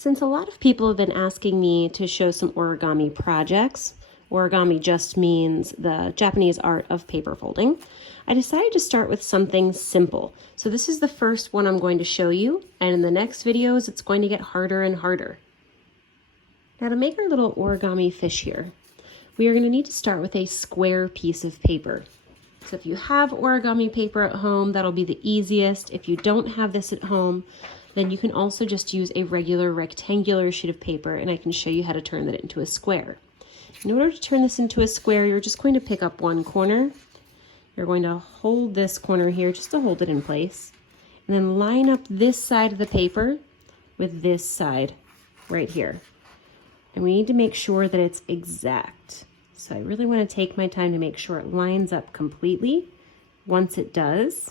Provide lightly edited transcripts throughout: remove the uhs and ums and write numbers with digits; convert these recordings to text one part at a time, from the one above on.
Since a lot of people have been asking me to show some origami projects, origami just means the Japanese art of paper folding, I decided to start with something simple. So this is the first one I'm going to show you, and in the next videos it's going to get harder and harder. Now to make our little origami fish here, we are going to need to start with a square piece of paper. So if you have origami paper at home, that'll be the easiest. If you don't have this at home, then you can also just use a regular rectangular sheet of paper, and I can show you how to turn that into a square. In order to turn this into a square, you're just going to pick up one corner. You're going to hold this corner here just to hold it in place, and then line up this side of the paper with this side right here. And we need to make sure that it's exact. So I really want to take my time to make sure it lines up completely. Once it does,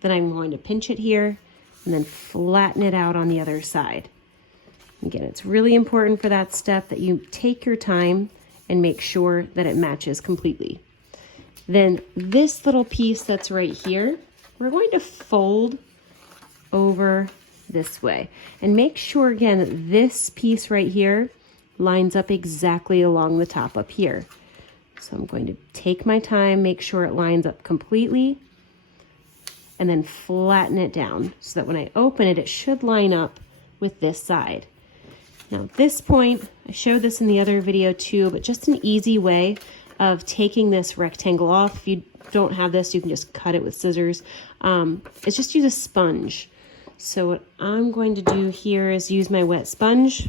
then I'm going to pinch it here and then flatten it out on the other side. Again, it's really important for that step that you take your time and make sure that it matches completely. Then this little piece that's right here, we're going to fold over this way and make sure again that this piece right here lines up exactly along the top up here. So I'm going to take my time, make sure it lines up completely, and then flatten it down so that when I open it, it should line up with this side. Now at this point, I showed this in the other video too, but just an easy way of taking this rectangle off. If you don't have this, you can just cut it with scissors. It's just use a sponge. So what I'm going to do here is use my wet sponge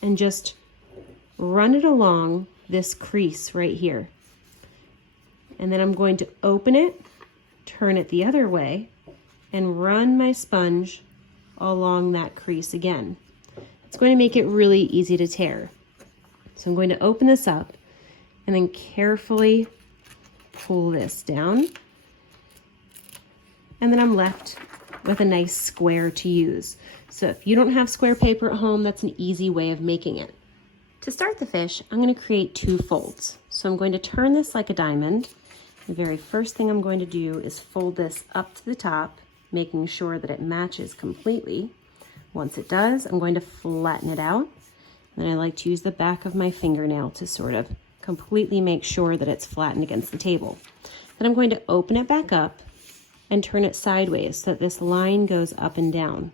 and just run it along this crease right here. And then I'm going to open it, turn it the other way, and run my sponge along that crease again. It's going to make it really easy to tear. So I'm going to open this up and then carefully pull this down. And then I'm left with a nice square to use. So if you don't have square paper at home, that's an easy way of making it. To start the fish, I'm going to create two folds. So I'm going to turn this like a diamond. The very first thing I'm going to do is fold this up to the top, making sure that it matches completely. Once it does, I'm going to flatten it out. And then I like to use the back of my fingernail to sort of completely make sure that it's flattened against the table. Then I'm going to open it back up and turn it sideways so that this line goes up and down.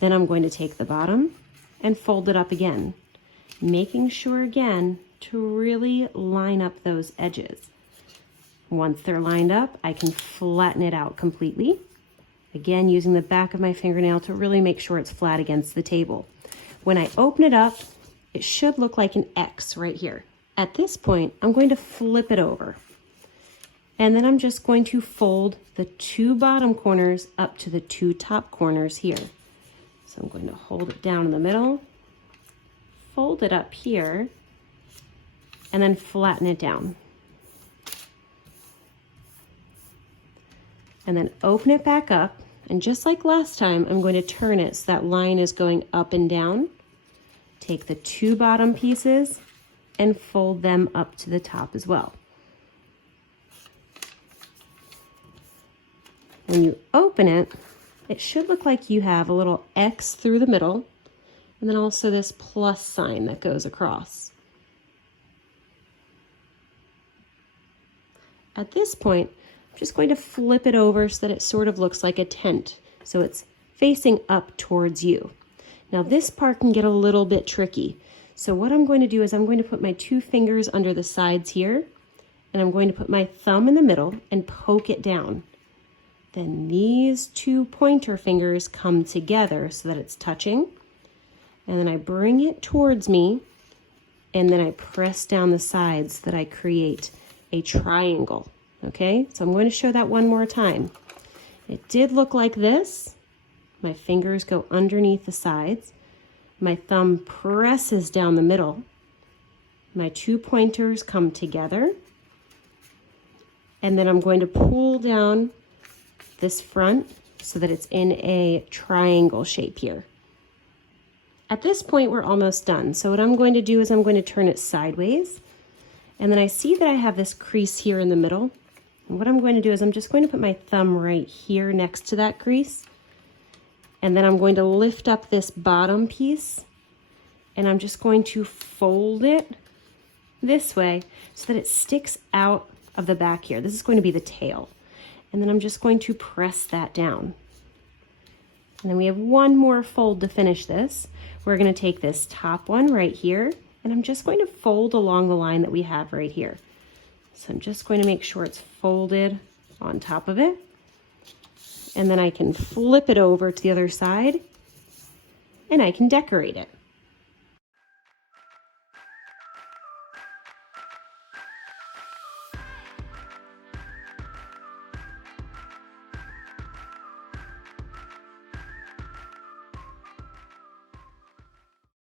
Then I'm going to take the bottom and fold it up again, making sure again to really line up those edges. Once they're lined up, I can flatten it out completely. Again, using the back of my fingernail to really make sure it's flat against the table. When I open it up, it should look like an X right here. At this point, I'm going to flip it over. And then I'm just going to fold the two bottom corners up to the two top corners here. So I'm going to hold it down in the middle, fold it up here, and then flatten it down. And then open it back up, and just like last time, I'm going to turn it so that line is going up and down. Take the two bottom pieces and fold them up to the top as well. When you open it, it should look like you have a little X through the middle, and then also this plus sign that goes across. At this point, I'm just going to flip it over so that it sort of looks like a tent. So it's facing up towards you. Now this part can get a little bit tricky. So what I'm going to do is I'm going to put my two fingers under the sides here, and I'm going to put my thumb in the middle and poke it down. Then these two pointer fingers come together so that it's touching. And then I bring it towards me, and then I press down the sides so that I create a triangle. Okay, so I'm going to show that one more time. It did look like this. My fingers go underneath the sides. My thumb presses down the middle. My two pointers come together. And then I'm going to pull down this front so that it's in a triangle shape here. At this point, we're almost done. So what I'm going to do is I'm going to turn it sideways. And then I see that I have this crease here in the middle. And what I'm going to do is I'm just going to put my thumb right here next to that crease. And then I'm going to lift up this bottom piece and I'm just going to fold it this way so that it sticks out of the back here. This is going to be the tail. And then I'm just going to press that down. And then we have one more fold to finish this. We're going to take this top one right here, and I'm just going to fold along the line that we have right here. So I'm just going to make sure it's folded on top of it. And then I can flip it over to the other side, and I can decorate it.